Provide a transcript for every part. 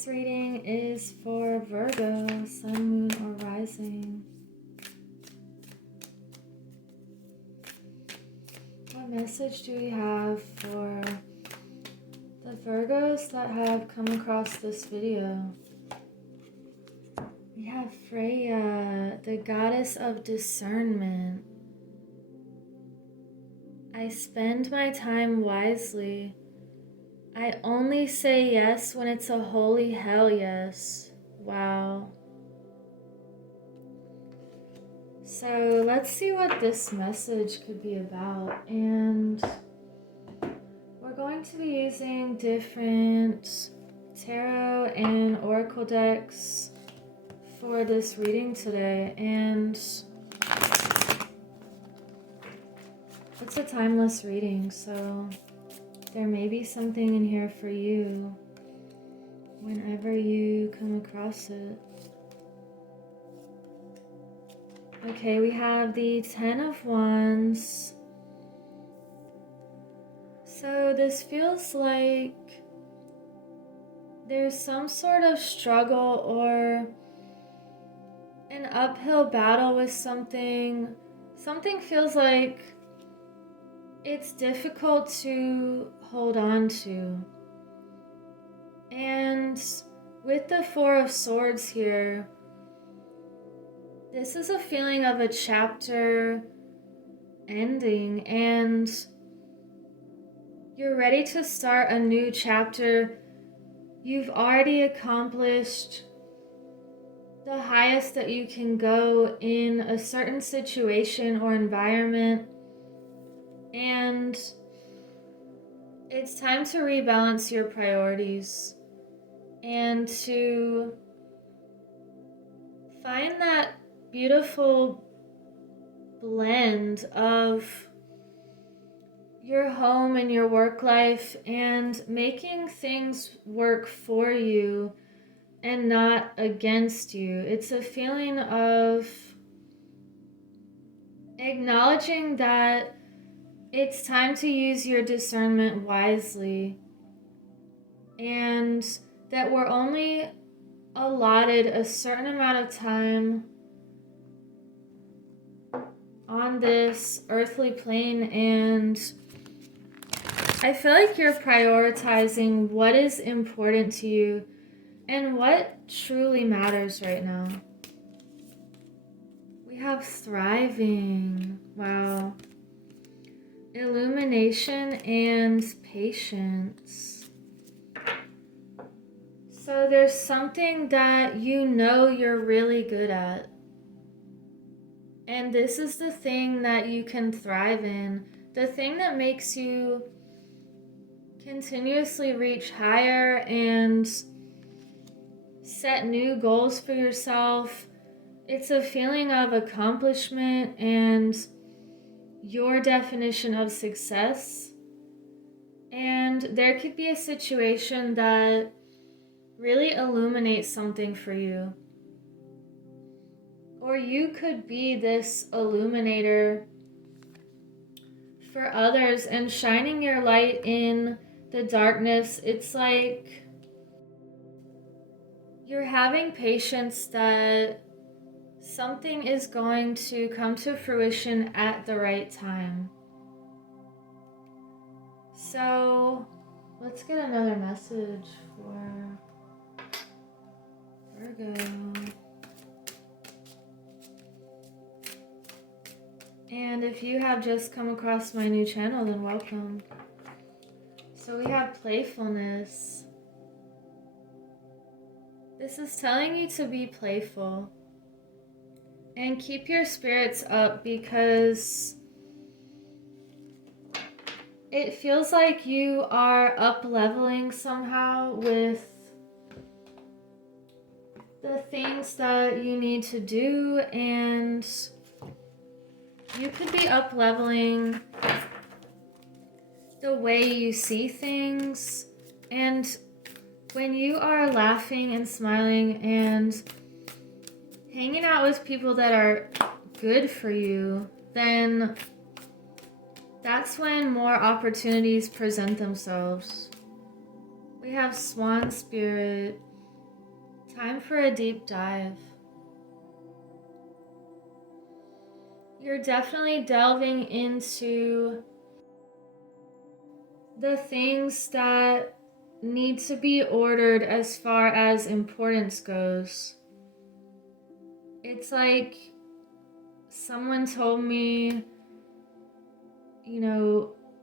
This reading is for Virgo, Sun, Moon, or Rising. What message do we have for the Virgos that have come across this video? We have Freya, the goddess of discernment. I spend my time wisely. I only say yes when it's a holy hell yes. Wow. So let's see what this message could be about. And we're going to be using different tarot and oracle decks for this reading today. And it's a timeless reading, so there may be something in here for you whenever you come across it. Okay, we have the 10 of Wands. So this feels like there's some sort of struggle or an uphill battle with something. Something feels like it's difficult to hold on to. And with the Four of Swords here, this is a feeling of a chapter ending, and you're ready to start a new chapter. You've already accomplished the highest that you can go in a certain situation or environment, and it's time to rebalance your priorities and to find that beautiful blend of your home and your work life and making things work for you and not against you. It's a feeling of acknowledging that it's time to use your discernment wisely, and that we're only allotted a certain amount of time on this earthly plane, and I feel like you're prioritizing what is important to you and what truly matters right now. We have thriving. Wow. Illumination and patience. So there's something that you know you're really good at. And this is the thing that you can thrive in. The thing that makes you continuously reach higher and set new goals for yourself. It's a feeling of accomplishment and your definition of success. And there could be a situation that really illuminates something for you. Or you could be this illuminator for others and shining your light in the darkness. It's like you're having patience that something is going to come to fruition at the right time. So let's get another message for Virgo. And if you have just come across my new channel, then welcome. So we have Playfulness. This is telling you to be playful and keep your spirits up, because it feels like you are up leveling somehow with the things that you need to do, and you could be up leveling the way you see things. And when you are laughing and smiling and hanging out with people that are good for you, then that's when more opportunities present themselves. We have Swan Spirit. Time for a deep dive. You're definitely delving into the things that need to be ordered as far as importance goes. It's like someone told me,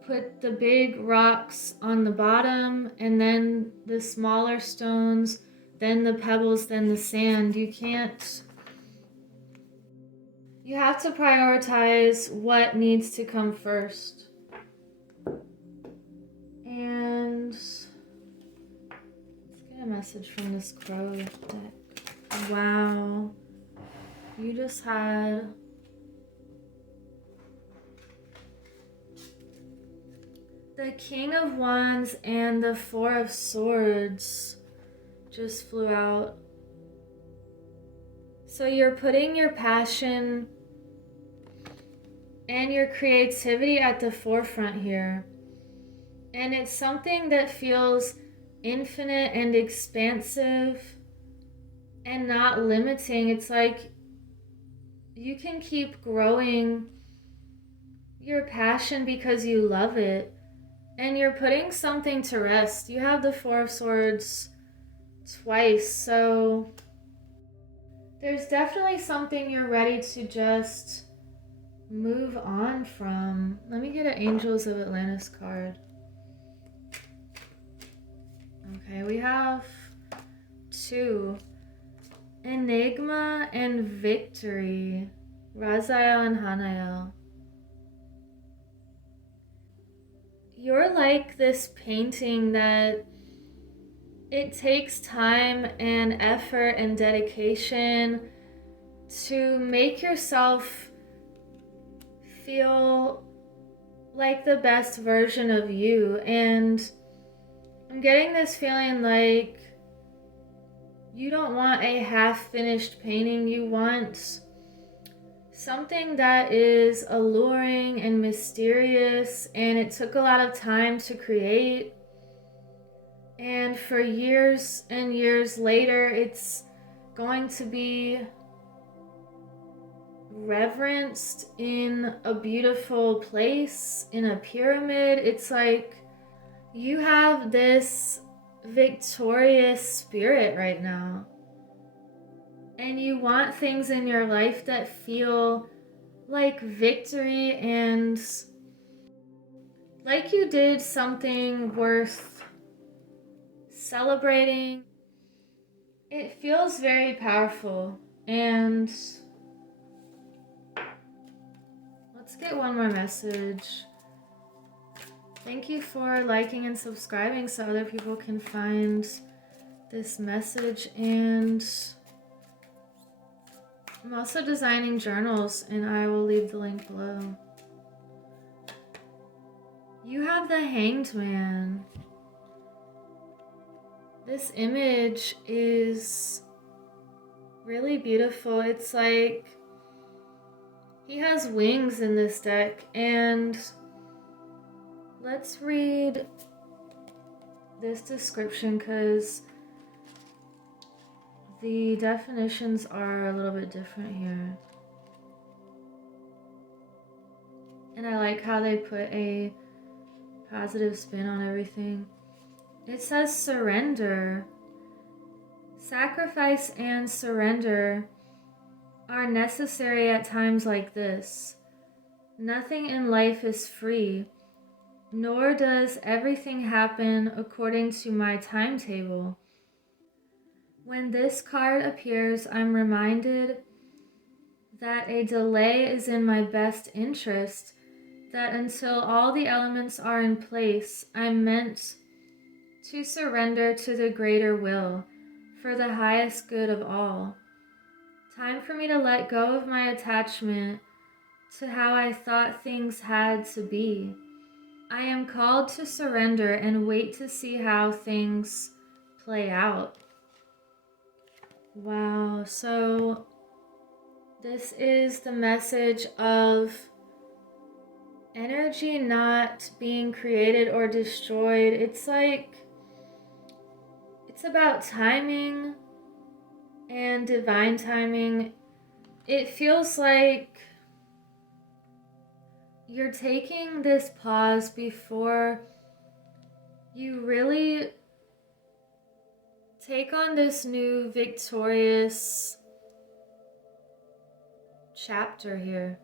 put the big rocks on the bottom and then the smaller stones, then the pebbles, then the sand. You have to prioritize what needs to come first. And let's get a message from this crow deck. Wow. You just had the King of Wands and the Four of Swords just flew out. So you're putting your passion and your creativity at the forefront here. And it's something that feels infinite and expansive and not limiting. It's like you can keep growing your passion because you love it. And you're putting something to rest. You have the Four of Swords twice, so there's definitely something you're ready to just move on from. Let me get an Angels of Atlantis card. Okay, we have two. Enigma and Victory. Raziel and Hanael. You're like this painting that it takes time and effort and dedication to make yourself feel like the best version of you. And I'm getting this feeling like you don't want a half-finished painting. You want something that is alluring and mysterious, and it took a lot of time to create. And for years and years later, it's going to be reverenced in a beautiful place, in a pyramid. It's like you have this victorious spirit right now. And you want things in your life that feel like victory and like you did something worth celebrating. It feels very powerful. And let's get one more message. Thank you for liking and subscribing so other people can find this message. And I'm also designing journals, and I will leave the link below. You have the Hanged Man. This image is really beautiful. It's like he has wings in this deck, and let's read this description because the definitions are a little bit different here. And I like how they put a positive spin on everything. It says surrender. Sacrifice and surrender are necessary at times like this. Nothing in life is free, nor does everything happen according to my timetable. When this card appears, I'm reminded that a delay is in my best interest, that until all the elements are in place, I'm meant to surrender to the greater will for the highest good of all. Time for me to let go of my attachment to how I thought things had to be. I am called to surrender and wait to see how things play out. Wow, so this is the message of energy not being created or destroyed. It's like, it's about timing and divine timing, it feels like you're taking this pause before you really take on this new victorious chapter here.